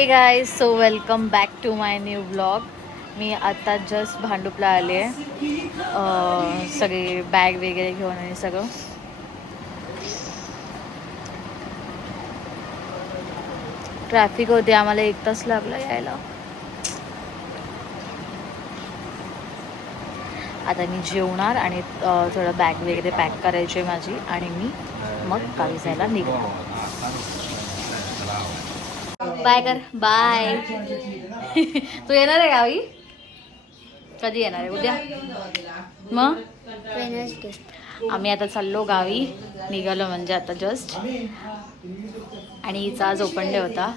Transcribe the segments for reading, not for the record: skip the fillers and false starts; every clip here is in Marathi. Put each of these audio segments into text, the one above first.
हे guys, so welcome back to my new blog. मी आता जस्ट भांडुपला आले आहे, सगळे बॅग वगैरे घेऊन आणि सगळं. ट्रॅफिक होते, आम्हाला 1 तास लागला यायला. आता मी जेवणार आणि थोडं बॅग वगैरे पॅक करायची माझी आणि मी मग गावी जायला निघणार. बाय कर, बाय. तू येणार आहे गावी? कधी येणार आहे? उद्या? मग आम्ही आता चाललो गावी, निघालो म्हणजे आता जस्ट. आणि हिचा आज ओपन डे होता.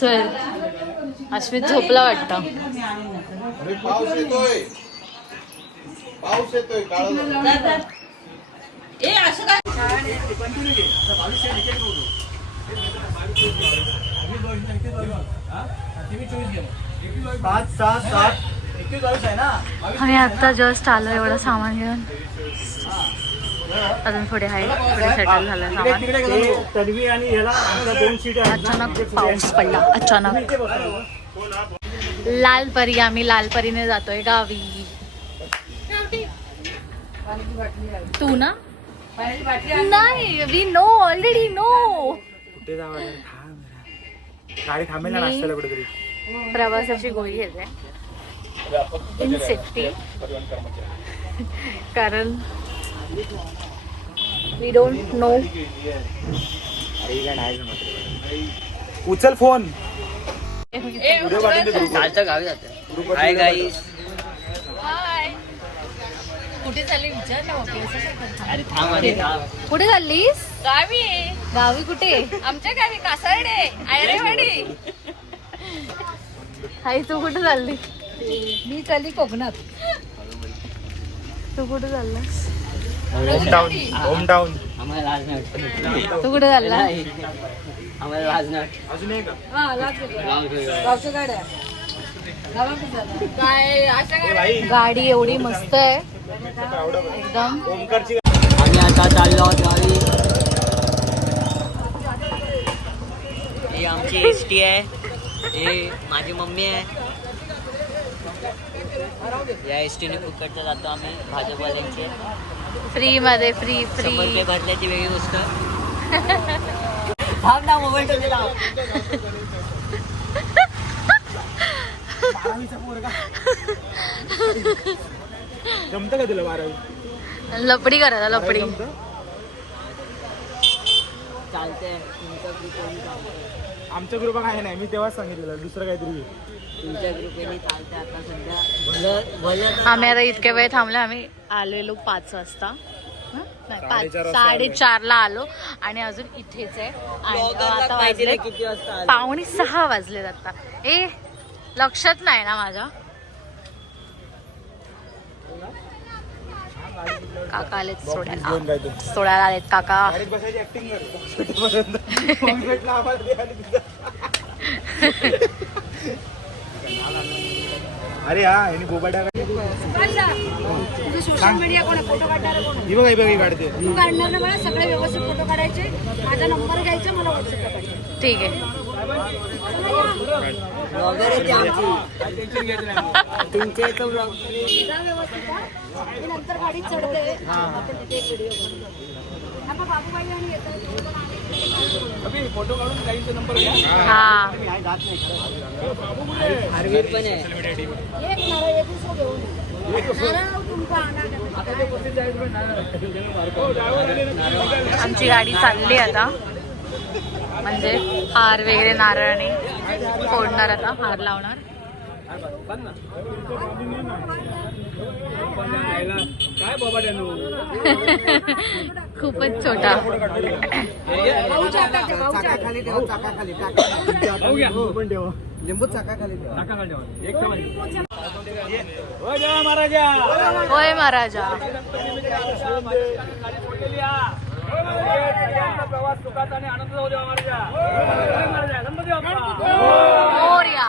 चल, अश्वित झोपला वाटतं. पाऊस येतोय, पाऊस येतोय. आम्ही आता जस्ट आलो एवढं सामान घेऊन. अजून थोडे आहे, थोडे सेटल झालं सामान. अचानक पाऊस पडला, अचानक. लालपरी, आम्ही लालपरीने जातोय गावी. तू ना? नाही, वी नो, ऑलरेडी नो. प्रवासाची गोळी घेते इन सेफ्टी, कारण वी डोंट नो. उचल फोन. गावी जाते. Hi guys. कुठे चालली विचार ना. अरे थांब, अरे थांब. कुठे चाललीस? गावी. गावी कुठे? आमच्या गावी कासारडे, आयरेवाडी. हाय, तू कुठे चालली? मी चालली कोकणात. तू कुठे चाललास? Home town. आम्हाला लाज नाही वाटत. तू कुठे चालला? आम्हाला लाज नाही वाटत. अजून एक हा, गावच्या गाड्या. काय अशा गाड्या? गाडी एवढी मस्त आहे एकदम. आम्ही आता चाललो आहोत गावी. ही आमची एसटी आहे, हे माझी मम्मी आहे. या एसटीने फुकटचं जातो आम्ही भाजपवाल्यांचे. फ्री मध्ये, फ्री 100 फ्री. रुपये भरल्याची वेगळी गोष्ट. थांब ना, मोबाईल ठेवले लाव. जमतं का तुला 12वी? लपडी करा, लपडी. चालतंय. तुमचा ग्रुप चालतंय. आमच्या ग्रुपा काय नाही, मी तेव्हाच सांगितलेलं दुसरं काहीतरी. तुमच्या ग्रुपने चालतंय. आता सध्या भलं भलं. आम्ही आता इतके वेळ थांबलो. आम्ही आलेलो 5 वाजता. नाही, 4:30ला आलो आणि अजून इथेच आहे. आणि आता वाजले किती वाजता 5:45 वाजलेत आता. ए, लक्षात नाही ना माझ्या. काका आलेत सोडायला आलेत काका. बसायची ऍक्टिंग अरे हा, यांनी बोबाटा सोशल मीडिया कोण फोटो काढणार कोण? ही बघ, ही बघ, ही काढते. तू काढणार ना मला सगळे व्यवस्थित फोटो काढायचे. माझा नंबर घ्यायचा, मला व्हॉट्सअपला पाठवायचा. ठीक आहे. ब्लॉगर आहे ती आमची. तुमच्या इथं ब्लॉग. जा व्यवस्थित हा. मी नंतर गाडीत चढते. आपण तिथे एक व्हिडिओ बनवू. आपण बाबूबाई आणि फोटो काढून काहींचा नंबर घ्या. हा, आरवी पण आहे. एक नारळ एक उसो घेऊन ये. नारळ तुमका आणा. आमची गाडी चालली आता. म्हणजे हार वगैरे नारळाने फोडणार, आता हार लावणार. काय बाबा खूपच छोटा. लिंबू चाकाखाली महाराजा. होय महाराजा. प्रवास सुखाचा आणि आनंद होऊ द्या महाराजा. मोरया.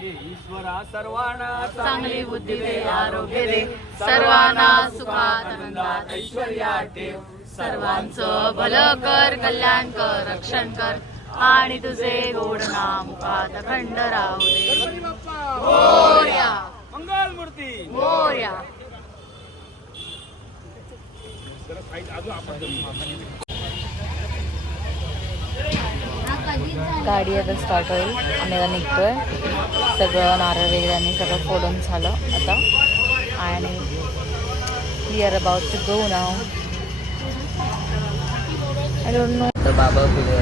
ईश्वरा सर्वांना चांगली बुद्धी दे, आरोग्य दे, सर्वांना सुखात आनंदात ऐश्वर्यात ठेव. सर्वांचं भलं कर, कल्याण कर, रक्षण कर आणि तुझे गोड नाम मुखात अखंड राहू दे. गणपती बाप्पा मोरया, मंगल मूर्ती. मोरया. गाडी आता स्टार्ट होईल. आम्ही आता निघतोय. सगळं नारळ वगैरे आणि सगळं फोडून झालं आता आणि we are about to go now. I don't know. तर बाबा पुढे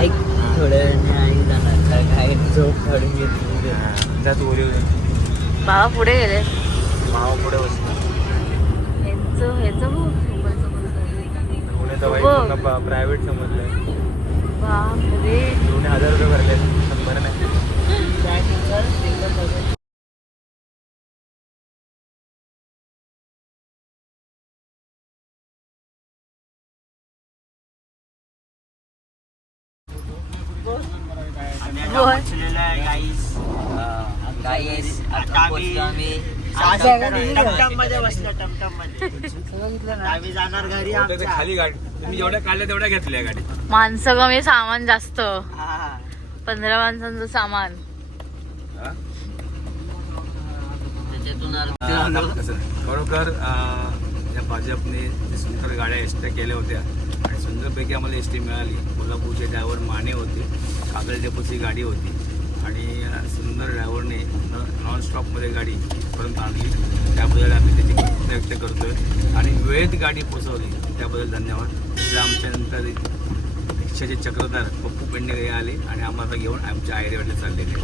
ऐक थोड्या वेळाने आई जाणार काय झोप काढून घेतली. बाबा पुढे गेले. भाव पुढे प्रायव्हेट समजलंय. बापरे. 2,000 रुपये भरले. 100 नाही. आम्ही जाणार घरी. खाली गाडी तुम्ही जेवढ्या काढल्या तेवढ्या घेतल्या गाडी. माणसं कमी सामान जास्त. 15 माणसांचं सामान. खरोखर या भाजपने सुंदर गाड्या एसट्या केल्या होत्या आणि सुंदरपैकी आम्हाला एस टी मिळाली. कोल्हापूरचे ड्रायव्हर माने होते, कागल डेपोची गाडी होती आणि सुंदर ड्रायव्हरने नॉनस्टॉपमध्ये गाडी परत आणली. त्याबद्दल आम्ही त्याची कृतज्ञता व्यक्त करतोय आणि वेळेत गाडी पोचवली त्याबद्दल धन्यवाद. त्याला आमच्यानंतर रिक्षाचे चक्रधार पप्पू पेंडे आले आणि आम्हाला घेऊन आमच्या आयरेवाडीला चाललेले.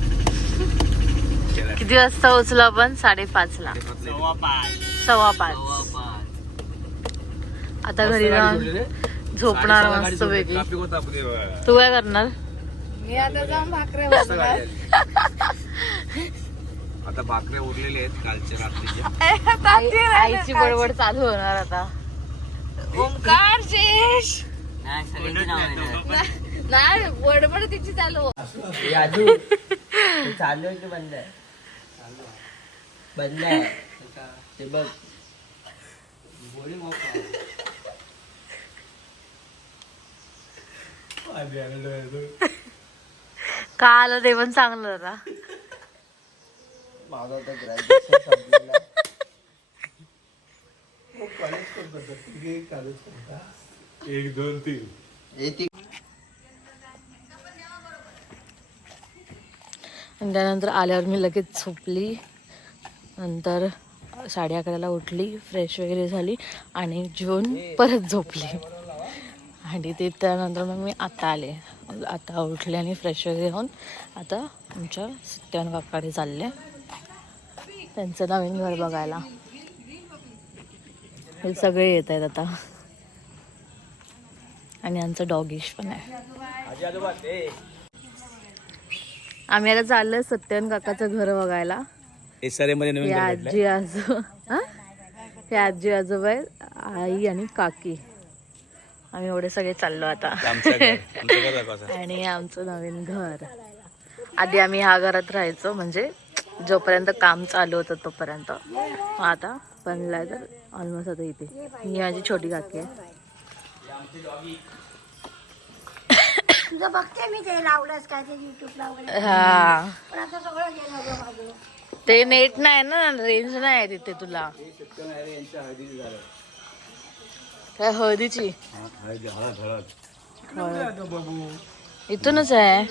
किती वाजता पोहोचलो आपण? 5:30ला. 5:15. आता घरी जाऊन झोपणार मस्त पैकी. तू काय करणार? मी आता जाऊन भाकऱ्या आता भाकऱ्या उरलेले आहेत कालच्या रात्रीच्या. आईची बडबड चालू होणार आता. ओमकार शेष नाही बडबड तिची चालू. चालू आहे की बंद आहे? बंद आहे ते बघ. का आलं ते पण चांगलं होता. माझा तर ग्रॅज्युएशन संपलेलं. 1, 2, 3 आणि त्यानंतर आल्यावर मी लगेच झोपली. नंतर 11:30ला उठली, फ्रेश वगैरे झाली आणि जेवून परत झोपली. आणि ते त्यानंतर मग मी आता आले. आता उठले आणि फ्रेश वगैरे होऊन आता आमच्या सत्यान काकाकडे चालले त्यांचं नवीन घर बघायला. हे सगळे येत आहेत आता आणि आमचं डॉगिश पण आहे. आम्ही आता चाललोय सत्यन काकाचं घर बघायला. हे आजी आजोबा आहेत, आई आणि काकी. आम्ही एवढे सगळे चाललो आता. आणि आमचं नवीन घर. आधी आम्ही ह्या घरात राहायचो म्हणजे जोपर्यंत काम चालू होतं तोपर्यंत. आता बनलाय तर ऑलमोस्ट आता इथे. ही माझी छोटी काकी आहे. तुझं बघते मी ते लावलंस काय ते युट्यूबला वगैरे. हा पण आता सगळं गेलं गं माझं. ते नेट नाही ना, रेंज नाही आहे तिथे तुला. काय हळदीची? इथूनच आहे.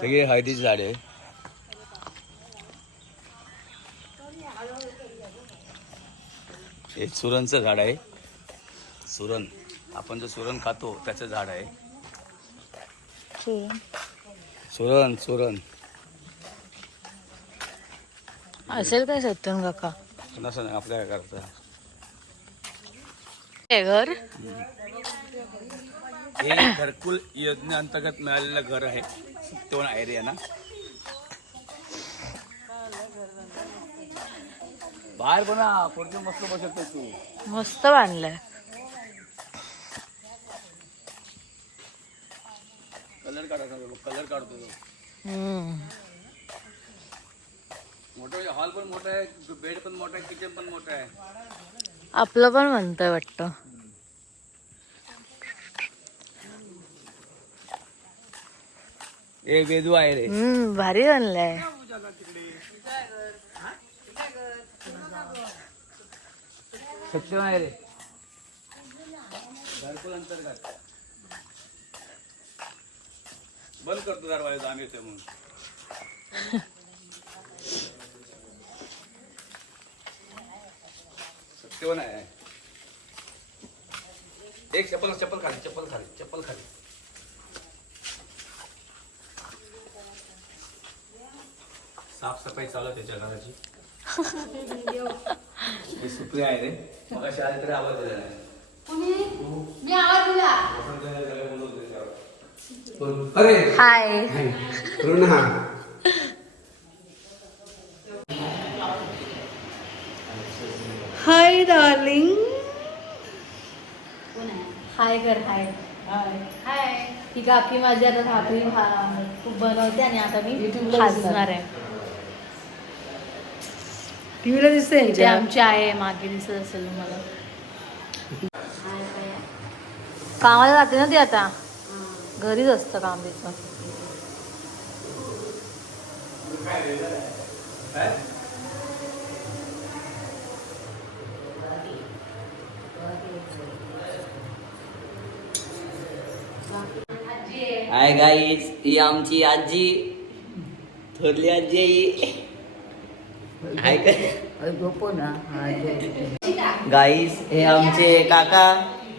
सगळे हळदीची झाडे. हे सुरणचं झाड आहे. सुरण आपण जो सुरण खातो त्याचं झाड आहे. सुरण असेल काय सत्यन काका? नसं आपल्या काय करता. हे घर हे घरकुल योजनेअंतर्गत मिळालेलं घर आहे. सत्यवन एरिया ना. बाहेर बना कोणते मस्त बसत तू. मस्त बांधलंय. कलर काढायचा कलर काढतो तो. मोठा हॉल पण मोठा आहे, बेड पण मोठा आहे, किचन पण मोठा आहे. आपलं पण म्हणतोय वाटतं. ए वेदू आहे रे. भारी बनलंय. सत्यम आहे रे. घरकुल अंतर्गत बंद करतो दरवाजा आम्ही येतोय म्हणून. सत्यवन आहे. एक चप्पल चप्पल खाली चप्पल खाली चप्पल खाली. साफसफाई चालू आहे त्याच्या घराची. हे सुप्रिया आहे रे. मग अशा आले तरी आवाज दिला नाही. मी आवाज दिला. अरे हाय. Hi darling. हाय कर. हाय हाय. ही काकी माझी आता भाकरी खूप बनवते आणि आता मी भाजणार आहे. टीव्हीला दिसते ते आमची आहे मागे दिसत असेल मला. कामाला जाते ना ती आता. घरीच असतं काम तिचं. हाय गाईज, ही आमची आजी, थोरली आजी आहे. हाय गाईज, हे आमचे काका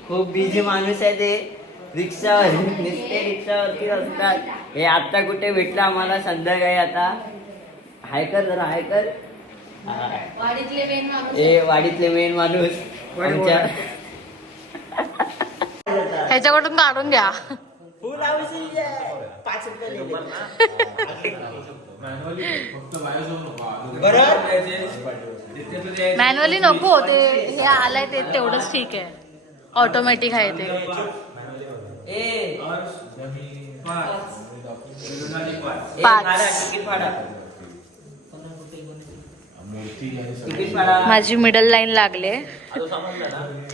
खूप बिझी माणूस आहे. ते रिक्षावर नुसते रिक्षावरती असतात. हे आता कुठे भेटलं आम्हाला संध्याकाळी. आता हाय कर जरा, हाय कर. वाडीतले मेन माणूस. हे वाडीतले मेन माणूस आमच्या. ह्याच्याकडून काढून घ्या. फुल आवशी 5 रुपये दिले. मॅन्युअली नको. ते हे आलंय ते तेवढंच ठीक आहे. ऑटोमॅटिक आहे ते. माझी मिडल लाईन लागले.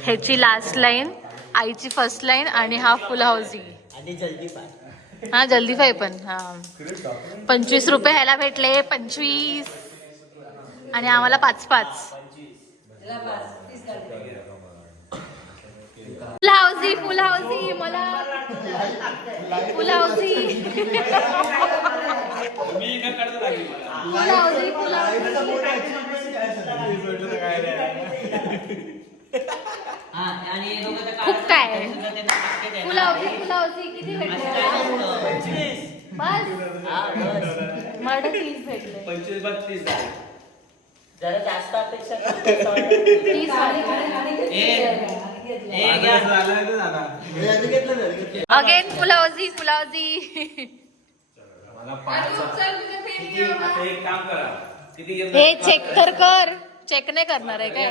ह्याची लास्ट लाईन, आईची फर्स्ट लाईन आणि हा फुल हाऊसी. हा जल्दी फाय पण. हा 25 रुपये ह्याला भेटले. 25 आणि आम्हाला 5-5. फुल हाऊसी फुल हाऊसी. मला फुल हाऊसी फुल हाऊसी फुल खूप काय. फुल हाऊसी किती भेटले? बस मला 30 भेटले. 25-32 जरा जास्त अपेक्षा 30 अगेन फुल हाऊसी फुल हाऊसी. एक काम करा. किती हे चेक तर कर. चेक नाही करणार आहे काय?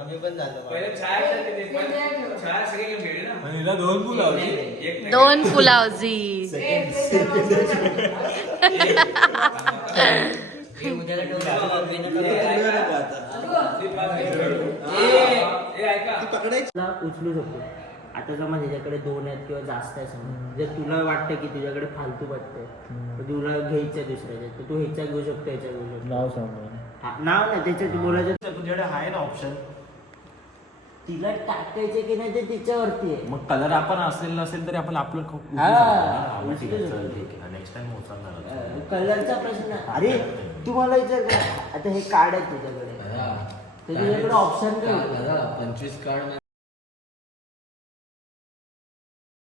आम्ही पण झालो. पहिले छाया सगळे भेटले ना. 2 फुल हाऊसी. 2 फुल हाऊसी. उचलू शकतो. आता समज ह्याच्याकडे 2 आहेत किंवा जास्त आहे समज. जर तुला वाटतं की तुझ्याकडे फालतू वाटतंय तर तुला घ्यायचं दुसऱ्याच्या, तर तू ह्याच्या घेऊ शकतो, ह्याच्या घेऊ शकतो. नाव सांग. नाव ना त्याच्यात बोलायचं. तुझ्याकडे आहे ना ऑप्शन. तिला टाकायचे की नाही ते तिच्यावरती आहे. मग कलर आपण असेल नसेल तरी आपण आपलं खूप नेक्स्ट टाइम उचलणार. कलरचा प्रश्न. अरे तुम्हाला विचार आता हे कार्ड आहे तुझ्याकडे, तर तुझ्याकडे ऑप्शन काय? 25 कार्ड